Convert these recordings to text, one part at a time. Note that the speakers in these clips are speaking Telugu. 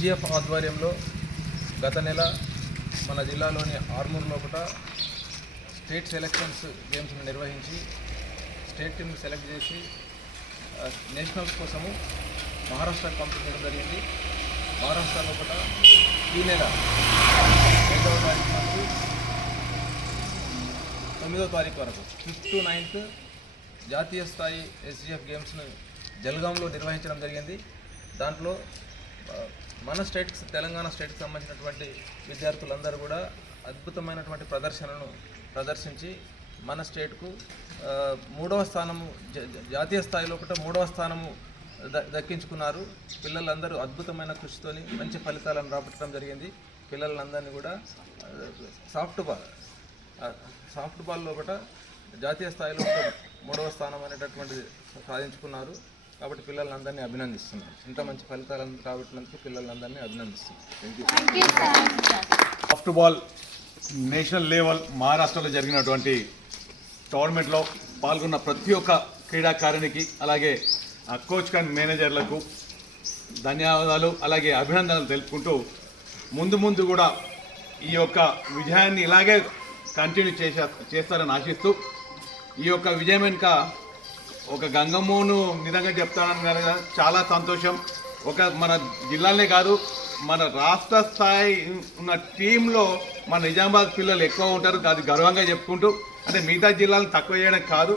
ఎస్డిఎఫ్ ఆధ్వర్యంలో గత నెల మన జిల్లాలోని ఆర్మూర్ లోపల స్టేట్ సెలక్షన్స్ గేమ్స్ను నిర్వహించి స్టేట్ టీమ్ని సెలెక్ట్ చేసి నేషనల్ నేషనల్స్ కోసము మహారాష్ట్ర పంపించడం జరిగింది. మహారాష్ట్ర లోపల ఈ నెల ఐదవ తారీఖు నుంచి తొమ్మిదో తారీఖు వరకు ఫిఫ్త్ టు నైన్త్ జాతీయ స్థాయి ఎస్జిఎఫ్ గేమ్స్ను జల్గాంలో నిర్వహించడం జరిగింది. దాంట్లో మన స్టేట్కి తెలంగాణ స్టేట్కి సంబంధించినటువంటి విద్యార్థులందరూ కూడా అద్భుతమైనటువంటి ప్రదర్శనను ప్రదర్శించి మన స్టేట్కు మూడవ స్థానము జ- జాతీయ స్థాయిలో ఒకట మూడవ స్థానము ద- దక్కించుకున్నారు. పిల్లలందరూ అద్భుతమైన కృషితోని మంచి ఫలితాలను రాబట్టడం జరిగింది. పిల్లలందరినీ కూడా సాఫ్ట్ బాల్ సాఫ్ట్ బాల్లో కూడా జాతీయ స్థాయిలో మూడవ స్థానం అనేటటువంటిది సాధించుకున్నారు. కాబట్టి పిల్లలందరినీ అభినందిస్తున్నాను. ఇంత మంచి ఫలితాలను రాబట్టినందుకు పిల్లలందరినీ అభినందిస్తున్నాను. Thank you softball national level మహారాష్ట్రలో జరిగినటువంటి టోర్నమెంట్లో పాల్గొన్న ప్రతి ఒక్క క్రీడాకారునికి అలాగే ఆ కోచ్ అండ్ మేనేజర్లకు ధన్యవాదాలు అలాగే అభినందనలు తెలుపుకుంటూ ముందు ముందు కూడా ఈ యొక్క విజయాన్ని ఇలాగే కంటిన్యూ చేసే చేస్తారని ఆశిస్తూ ఈ యొక్క విజయం వెనుక ఒక గంగమ్మను నిజంగా చెప్తానని కనుక చాలా సంతోషం. ఒక మన జిల్లాలే కాదు మన రాష్ట్ర స్థాయి ఉన్న టీంలో మన నిజామాబాద్ పిల్లలు ఎక్కువ ఉంటారు. అది గర్వంగా చెప్పుకుంటూ అంటే మిగతా జిల్లాలను తక్కువ చేయడం కాదు.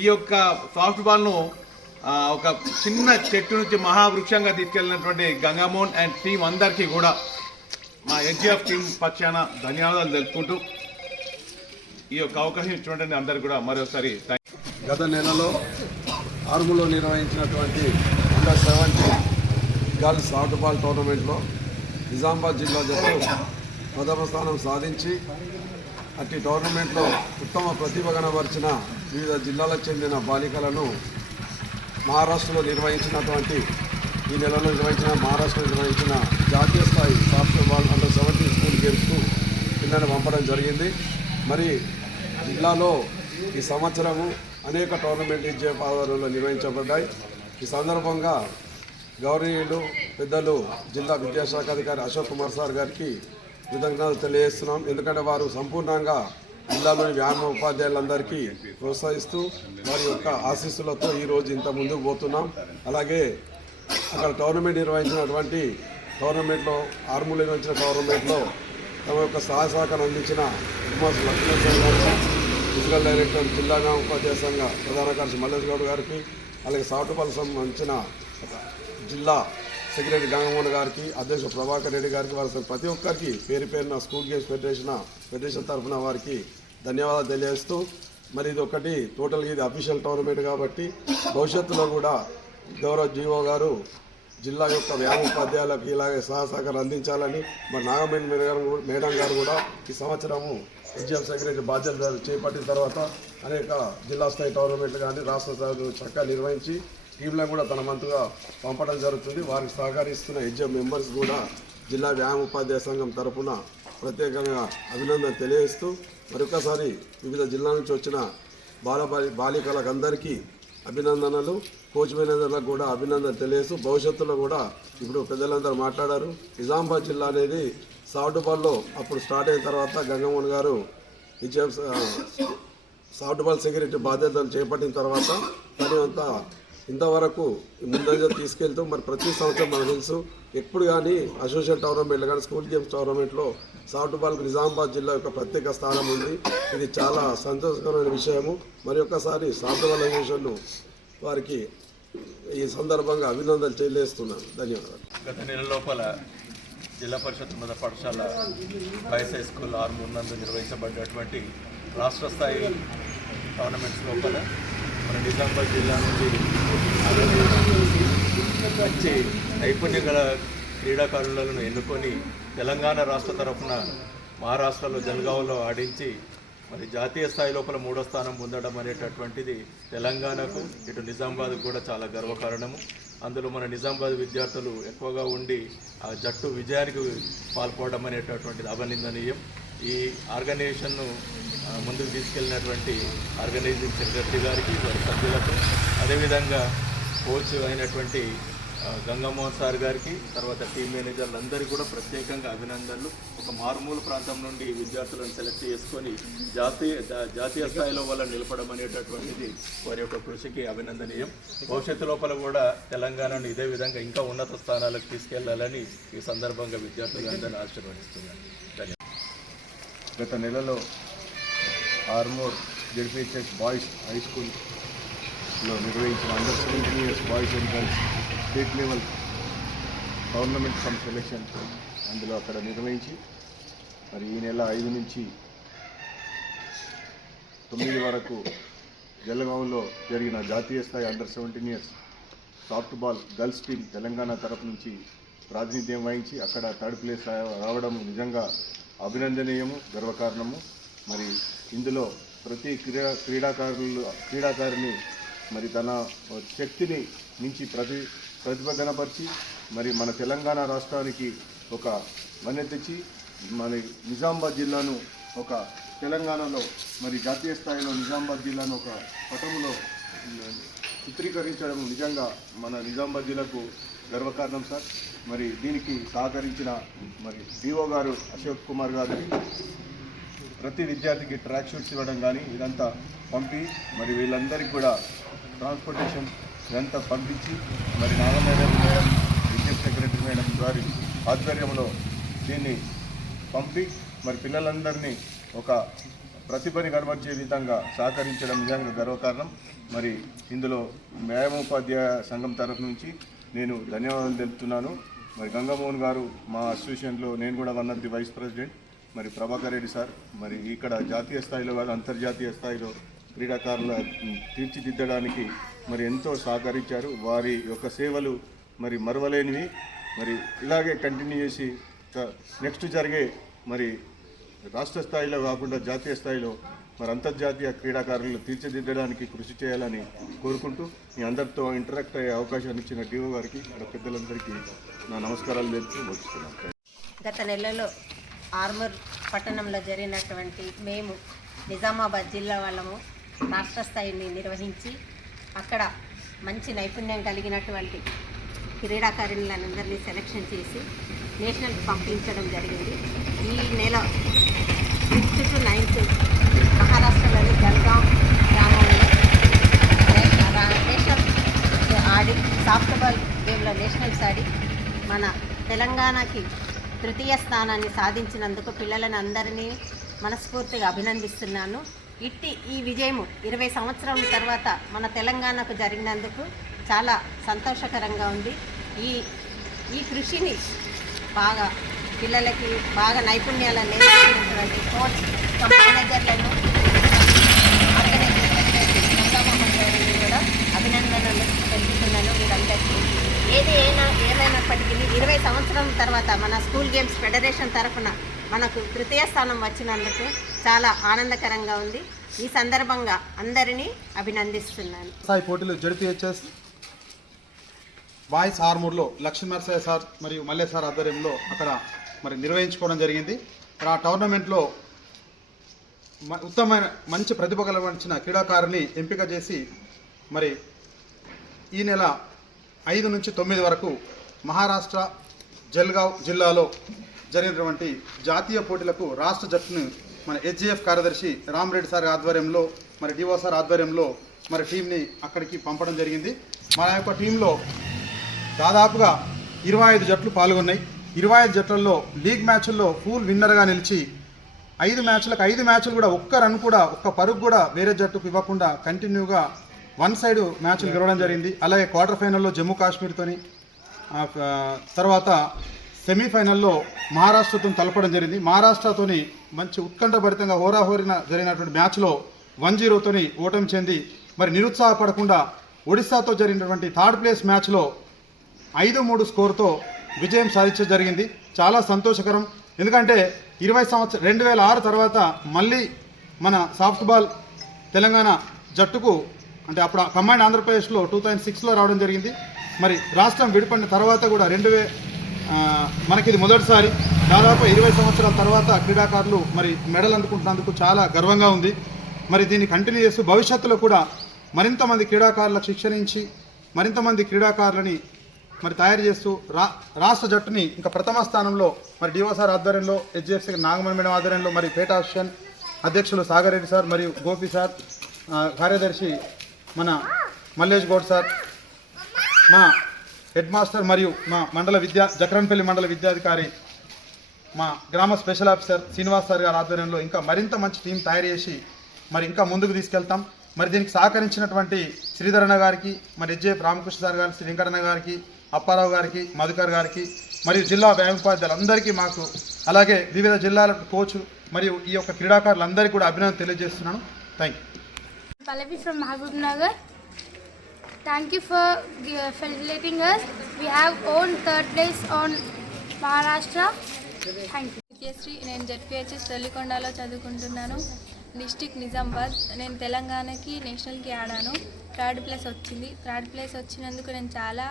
ఈ యొక్క సాఫ్ట్ బాల్ను ఒక చిన్న చెట్టు నుంచి మహావృక్షంగా తీసుకెళ్ళినటువంటి గంగామోహన్ అండ్ టీం అందరికీ కూడా మా ఎన్జిఎఫ్ టీం పక్షాన ధన్యవాదాలు తెలుపుకుంటూ ఈ యొక్క అవకాశం ఇచ్చినటువంటి అందరికీ కూడా మరోసారి గత నెలలో ఆర్ములో నిర్వహించినటువంటి అండర్ సెవెంటీన్ గర్ల్స్ సాఫ్ట్బాల్ టోర్నమెంట్లో నిజామాబాద్ జిల్లా జట్టు ప్రథమ స్థానం సాధించి అట్టి టోర్నమెంట్లో ఉత్తమ ప్రతిభ కనబరిచిన వివిధ జిల్లాలకు చెందిన బాలికలను మహారాష్ట్రలో నిర్వహించినటువంటి ఈ నెలలో నిర్వహించిన మహారాష్ట్రలో నిర్వహించిన జాతీయ స్థాయి సాఫ్ట్బాల్ అండర్ సెవెంటీన్ స్కూల్ గేమ్స్కు పిల్లలను పంపడం జరిగింది. మరి జిల్లాలో ఈ సంవత్సరము అనేక టోర్నమెంట్ ఇచ్చే ఆధ్వర్యంలో నిర్వహించబడ్డాయి. ఈ సందర్భంగా గౌరవీయులు పెద్దలు జిల్లా విద్యాశాఖ అధికారి అశోక్ కుమార్ సార్ గారికి కృతజ్ఞతలు తెలియజేస్తున్నాం. ఎందుకంటే వారు సంపూర్ణంగా జిల్లాలోని వ్యాయామ ఉపాధ్యాయులందరికీ ప్రోత్సహిస్తూ వారి యొక్క ఆశీస్సులతో ఈరోజు ఇంత ముందుకు పోతున్నాం. అలాగే అక్కడ టోర్నమెంట్ నిర్వహించినటువంటి టోర్నమెంట్లో ఆర్మూలు నిర్వహించిన టోర్నమెంట్లో తమ యొక్క సహాయ సహకారం అందించిన ఉమాస్ లక్ష్మణ్ గారికి ఫిజికల్ డైరెక్టర్ జిల్లా గ్రామ ఉపాధ్యాయ సంఘ ప్రధాన కార్యదర్శి మల్లేష్ గౌడ్ గారికి అలాగే సాటుపల్లి సంబంధించిన జిల్లా సెక్రటరీ గంగమోహన్ గారికి అధ్యక్షుడు ప్రభాకర్ రెడ్డి గారికి వారి ప్రతి ఒక్కరికి పేరు పేరున స్కూల్ గేమ్స్ ఫెడరేషన్ ఫెడరేషన్ తరఫున వారికి ధన్యవాదాలు తెలియజేస్తూ మరి ఇది ఒకటి టోటల్గా ఇది అఫీషియల్ టోర్నమెంట్ కాబట్టి భవిష్యత్తులో కూడా గౌరవ జీవో గారు జిల్లా యొక్క వ్యాయామ ఉపాధ్యాయులకు ఇలాగే సహా సహకారం అందించాలని మరి నాగమణి మేడం గారు కూడా ఈ సంవత్సరము ఎగ్జామ్ సెక్రటరీ బాధ్యతలు చేపట్టిన తర్వాత అనేక జిల్లా స్థాయి టోర్నమెంట్లు కానీ రాష్ట్ర స్థాయి చక్కగా నిర్వహించి టీంలను కూడా తన వంతుగా పంపడం జరుగుతుంది. వారికి సహకరిస్తున్న ఎగ్జామ్ మెంబర్స్ కూడా జిల్లా వ్యాయామ ఉపాధ్యాయ సంఘం తరపున ప్రత్యేకంగా అభినందన తెలియజేస్తూ మరొకసారి వివిధ జిల్లాల నుంచి వచ్చిన బాల బాలికలకు అందరికీ అభినందనలు. కోచ్ మేనేజర్లకు కూడా అభినందన తెలియజేస్తూ భవిష్యత్తులో కూడా ఇప్పుడు పెద్దలందరూ మాట్లాడారు. నిజామాబాద్ జిల్లా అనేది సాఫ్ట్ బాల్లో అప్పుడు స్టార్ట్ అయిన తర్వాత గంగమోహన్ గారు విజయం సాఫ్ట్ బాల్ సెక్యూరిటీ బాధ్యతలు చేపట్టిన తర్వాత పని అంతా ఇంతవరకు ముందంజ తీసుకెళ్తూ మరి ప్రతి సంవత్సరం మనకు తెలుసు ఎప్పుడు కానీ అసోసియేట్ టోర్నమెంట్లు కానీ స్కూల్ గేమ్స్ టోర్నమెంట్లో సాఫ్ట్ బాల్కి నిజామాబాద్ జిల్లా యొక్క ప్రత్యేక స్థానం ఉంది. ఇది చాలా సంతోషకరమైన విషయము. మరి ఒక్కసారి సాఫ్ట్ బాల్ వారికి ఈ సందర్భంగా అభినందనలు తెలియజేస్తున్నాను ధన్యవాదాలు. గత నెల లోపల జిల్లా పరిషత్ ఉన్నత పాఠశాల బైస్ హై స్కూల్ ఆర్మూర్ నందు నిర్వహించబడ్డటువంటి రాష్ట్ర స్థాయి టోర్నమెంట్స్ లోపల మన నిజామాబాద్ జిల్లా నుండి మంచి నైపుణ్యం గల క్రీడాకారులను ఎన్నుకొని తెలంగాణ రాష్ట్ర తరఫున మహారాష్ట్రలో జల్గావ్లో ఆడించి మరి జాతీయ స్థాయి లోపల మూడో స్థానం పొందడం అనేటటువంటిది తెలంగాణకు ఇటు నిజామాబాద్ కూడా చాలా గర్వకారణము. అందులో మన నిజామాబాద్ విద్యార్థులు ఎక్కువగా ఉండి ఆ జట్టు విజయానికి పాల్పడడం అనేటటువంటిది అభినందనీయం. ఈ ఆర్గనైజేషన్ను ముందుకు తీసుకెళ్ళినటువంటి ఆర్గనైజింగ్ సెక్రటరీ గారికి వారి సభ్యులకు అదేవిధంగా కోచ్ అయినటువంటి గంగామోహన్ సార్ గారికి తర్వాత టీం మేనేజర్లు అందరికీ కూడా ప్రత్యేకంగా అభినందనలు. ఒక మారుమూల ప్రాంతం నుండి విద్యార్థులను సెలెక్ట్ చేసుకొని జాతీయ జాతీయ స్థాయిలో వాళ్ళని నిలపడం అనేటటువంటిది వారి యొక్క కృషికి అభినందనీయం. భవిష్యత్తు లోపల కూడా తెలంగాణను ఇదే విధంగా ఇంకా ఉన్నత స్థానాలకు తీసుకెళ్ళాలని ఈ సందర్భంగా విద్యార్థులందరినీ ఆశీర్వదిస్తున్నాను. ధన్యవాదాలు. గత నెలలో ఆర్మోర్ జెడ్పిహెచ్ఎస్ బాయ్స్ హై స్కూల్లో నిర్వహించిన under seventeen years boys and girls state level tournament cum selection అందులో అక్కడ నిర్వహించి మరి ఈ నెల ఐదు నుంచి తొమ్మిది వరకు జలగాంలో జరిగిన జాతీయ స్థాయి under seventeen years softball girls team Telangana తరపు నుంచి ప్రాతినిధ్యం వహించి అక్కడ థర్డ్ ప్లేస్ రా- రావడం నిజంగా అభినందనీయము గర్వకారణము. మరి ఇందులో ప్రతి క్రీడా క్రీడాకారులు క్రీడాకారిని మరి తన శక్తిని మించి ప్రతి ప్రతిభ కనపరిచి మరి మన తెలంగాణ రాష్ట్రానికి ఒక మన్య తెచ్చి మన నిజామాబాద్ జిల్లాను ఒక తెలంగాణలో మరి జాతీయ స్థాయిలో నిజామాబాద్ జిల్లాను ఒక పటములో చిత్రీకరించడం నిజంగా మన నిజామాబాద్ జిల్లాకు గర్వకారణం సార్. మరి దీనికి సహకరించిన మరి డిఓ గారు అశోక్ కుమార్ గారికి ప్రతి విద్యార్థికి ట్రాక్ షూట్స్ ఇవ్వడం కానీ ఇదంతా పంపి మరి వీళ్ళందరికీ కూడా ట్రాన్స్పోర్టేషన్ ఇదంతా పంపించి మరి నాగమేడం మేడం విద్యుత్ సెక్రటరీ మేడం గారి ఆధ్వర్యంలో దీన్ని పంపి మరి పిల్లలందరినీ ఒక ప్రతిభని కనబరిచే విధంగా సహకరించడం నిజంగా గర్వకారణం. మరి ఇందులో వ్యాయామోపాధ్యాయ సంఘం తరఫు నుంచి నేను ధన్యవాదాలు తెలుపుతున్నాను. మరి గంగమోహన్ గారు మా అసోసియేషన్లో నేను కూడా one of the vice president. మరి ప్రభాకర్ రెడ్డి సార్ మరి ఇక్కడ జాతీయ స్థాయిలో కాదు అంతర్జాతీయ స్థాయిలో క్రీడాకారుల తీర్చిదిద్దడానికి మరి ఎంతో సహకరించారు. వారి యొక్క సేవలు మరి మరవలేనివి. మరి ఇలాగే కంటిన్యూ చేసి నెక్స్ట్ జరిగే మరి రాష్ట్ర స్థాయిలో కాకుండా జాతీయ స్థాయిలో మరి అంతర్జాతీయ క్రీడాకారులు తీర్చిదిద్దడానికి కృషి చేయాలని కోరుకుంటూ మీ అందరితో ఇంటరాక్ట్ అయ్యే అవకాశాన్ని ఇచ్చిన డిఓ గారికి పెద్దలందరికీ నా నమస్కారాలు తెలుపుతూ వచ్చిస్తున్నాను గత నెలలో ఆర్మూర్ పట్టణంలో జరిగినటువంటి మేము నిజామాబాద్ జిల్లా వాళ్ళము రాష్ట్ర స్థాయిని నిర్వహించి అక్కడ మంచి నైపుణ్యం కలిగినటువంటి క్రీడాకారులందరినీ సెలెక్షన్ చేసి నేషనల్కి పంపించడం జరిగింది. ఈ నెల సిక్స్త్ టు నైన్త్ మహారాష్ట్రలోని జల్గాం గ్రామంలో నేషనల్ ఆడి సాఫ్ట్బాల్ గేమ్లో నేషనల్స్ ఆడి మన తెలంగాణకి తృతీయ స్థానాన్ని సాధించినందుకు పిల్లలను అందరినీ మనస్ఫూర్తిగా అభినందిస్తున్నాను. ఇట్టి ఈ విజయము ఇరవై సంవత్సరాల తర్వాత మన తెలంగాణకు జరిగినందుకు చాలా సంతోషకరంగా ఉంది. ఈ ఈ కృషిని బాగా పిల్లలకి బాగా నైపుణ్యాలను నేర్చుకున్నటువంటి కోచ్ మేనేజర్లను కూడా అభినందనలు తెలుపుతున్నాను మీరందరికీ. ఏది అయినా ఏమైనప్పటికీ ఇరవై సంవత్సరం తర్వాత మన స్కూల్ గేమ్స్ ఫెడరేషన్ తరఫున మనకు తృతీయ స్థానం వచ్చినందుకు చాలా ఆనందకరంగా ఉంది. ఈ సందర్భంగా అందరినీ అభినందిస్తున్నాను. సాయి పోటీలు జడిపిహెచ్ఎస్ బాయ్స్ ఆర్మూర్లో లక్ష్మీనరసయ్య సార్ మరియు మల్లె సార్ ఆధ్వర్యంలో అక్కడ మరి నిర్వహించుకోవడం జరిగింది. ఆ టోర్నమెంట్లో మ- ఉత్తమమైన మంచి ప్రతిభ కలవరించిన క్రీడాకారుని ఎంపిక చేసి మరి ఈ నెల ఐదు నుంచి తొమ్మిది వరకు మహారాష్ట్ర జల్గావ్ జిల్లాలో జరిగినటువంటి జాతీయ పోటీలకు రాష్ట్ర జట్టును మన హెచ్జిఎఫ్ కార్యదర్శి రామరెడ్డి సార్ ఆధ్వర్యంలో మరి డిఓ సార్ ఆధ్వర్యంలో మరి టీంని అక్కడికి పంపడం జరిగింది. మన యొక్క టీంలో దాదాపుగా ఇరవై ఐదు జట్లు పాల్గొన్నాయి. ఇరవై ఐదు జట్లలో లీగ్ మ్యాచ్ల్లో ఫుల్ విన్నర్గా నిలిచి ఐదు మ్యాచ్లకు ఐదు మ్యాచ్లు కూడా ఒక్క రన్ కూడా ఒక్క పరుగు కూడా వేరే జట్టుకు ఇవ్వకుండా కంటిన్యూగా వన్ సైడ్ మ్యాచ్లు గెలవడం జరిగింది. అలాగే క్వార్టర్ ఫైనల్లో జమ్మూ కాశ్మీర్తోని తర్వాత సెమీఫైనల్లో మహారాష్ట్రతో తలపడం జరిగింది. మహారాష్ట్రతోని మంచి ఉత్కంఠభరితంగా హోరాహోరిన జరిగినటువంటి మ్యాచ్లో వన్ జీరోతోని ఓటమి చెంది మరి నిరుత్సాహపడకుండా ఒడిశాతో జరిగినటువంటి థర్డ్ ప్లేస్ మ్యాచ్లో ఐదు మూడు స్కోర్తో విజయం సాధించడం జరిగింది. చాలా సంతోషకరం. ఎందుకంటే ఇరవై సంవత్సరం రెండు వేల ఆరు తర్వాత మళ్ళీ మన సాఫ్ట్ బాల్ తెలంగాణ జట్టుకు అంటే అప్పుడు కంబైండ్ ఆంధ్రప్రదేశ్లో టూ థౌజండ్ సిక్స్లో రావడం జరిగింది. మరి రాష్ట్రం విడిపడిన తర్వాత కూడా రెండు వే మనకి ఇది మొదటిసారి. దాదాపు ఇరవై సంవత్సరాల తర్వాత క్రీడాకారులు మరి మెడల్ అందుకుంటున్నందుకు చాలా గర్వంగా ఉంది. మరి దీన్ని కంటిన్యూ చేస్తూ భవిష్యత్తులో కూడా మరింత మంది క్రీడాకారులకు శిక్షణ ఇచ్చి మరింత మంది క్రీడాకారులని మరి తయారు చేస్తూ రా రాష్ట్ర జట్టుని ఇంకా ప్రథమ స్థానంలో మరి డిఓ ఆధ్వర్యంలో హెచ్డిఎఫ్సి నాగమణి మేడం ఆధ్వర్యంలో మరి పేట అశ్వన్ అధ్యక్షులు సాగర్ రెడ్డి సార్ మరియు గోపి సార్ కార్యదర్శి మన మల్లేష్ గౌడ్ సార్ మా హెడ్ మాస్టర్ మరియు మా మండల విద్యా జక్రన్పల్లి మండల విద్యాధికారి మా గ్రామ స్పెషల్ ఆఫీసర్ శ్రీనివాస్ సార్ గారి ఆధ్వర్యంలో ఇంకా మరింత మంచి టీం తయారు చేసి మరి ఇంకా ముందుకు తీసుకెళ్తాం. మరి దీనికి సహకరించినటువంటి శ్రీధరణ గారికి మరి ఎస్జేఎఫ్ రామకృష్ణ సార్ గారికి శ్రీకరణ గారికి అప్పారావు గారికి మధుకర్ గారికి మరియు జిల్లా వ్యాయామోపాధ్యాయులందరికీ మాకు అలాగే వివిధ జిల్లాల కోచ్ మరియు ఈ యొక్క క్రీడాకారులందరికీ కూడా అభినందన తెలియజేస్తున్నాను. Thank you Pallavi from Mahabubnagar Thank you for gi- facilitating us. We have won third place on Maharashtra. Thank you. Vidyasri నేను జడ్పిహెచ్ఎస్ తొలికొండలో చదువుకుంటున్నాను. డిస్టిక్ నిజామాబాద్. నేను తెలంగాణకి నేషనల్కి ఆడాను. థర్డ్ ప్లేస్ వచ్చింది. థర్డ్ ప్లేస్ వచ్చినందుకు నేను చాలా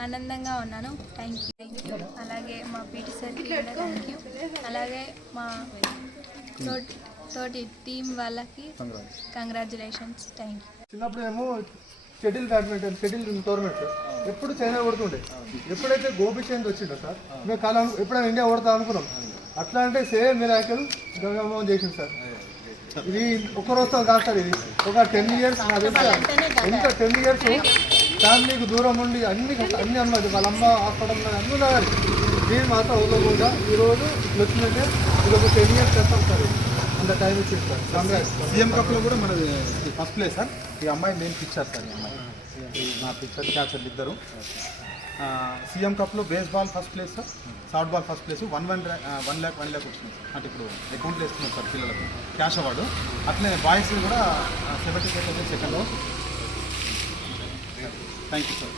ఆనందంగా ఉన్నాను. థ్యాంక్ యూ అలాగే మా పీటీ సార్కి కూడా థ్యాంక్ యూ అలాగే మా తోటి తోటి టీం వాళ్ళకి కంగ్రాచులేషన్స్ థ్యాంక్ యూ చిన్నప్పుడు ఏమో షటిల్ బ్యాడ్మింటన్ షటిల్ టోర్నమెంట్ ఎప్పుడు చైనా కొడుతుండే. ఎప్పుడైతే గోపిచంద్ వచ్చిందో సార్ మేము కాలం ఎప్పుడైనా ఇండియా కొడతా అనుకున్నాం. అట్లా అంటే సేమ్ మీరు గంగామోహన్ చేసింది సార్. ఇది ఒక రోజుతో కాదు సార్ ఇది. ఒక టెన్ ఇయర్స్ ఇంత ఎంత టెన్ ఇయర్స్ ఫ్యామిలీకి దూరం ఉండి అన్ని అన్ని అన్నది వాళ్ళ అమ్మ హాస్పిటల్ అన్నీ ఉన్నా దీని మాత్రం వదలకుండా ఈరోజు ఇట్లా వచ్చిందంటే ఇది ఒక టెన్ ఇయర్స్ చేస్తాం సార్. ఇది. అంత టైం ఇచ్చింది సార్. కాంగ్రెస్. సీఎం కప్లో కూడా మనది ఫస్ట్ ప్లేస్ సార్. ఈ అమ్మాయి నేను పిక్చర్ సార్ ఈ అమ్మాయి. నా పిక్చర్ క్యాచర్లు ఇద్దరు. సీఎం కప్లో baseball first place sir softball first place one one one lakh one lakh వచ్చింది సార్. అంటే ఇప్పుడు అకౌంట్లో వేస్తున్నారు సార్ పిల్లలకు. క్యాష్ అవార్డు అట్లనే బాయ్స్ కూడా seventy five second thank you sir